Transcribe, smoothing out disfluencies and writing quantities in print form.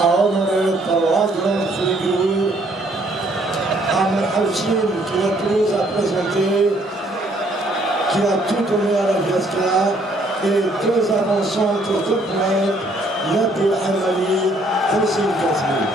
à honorer trois grandes figures. Ahmed Hachin, que la Toulouse a présenté, qui a tout donné à la Fiesta, et deux avancantes complètes, Nabil Hamali, Hossein Kazmi.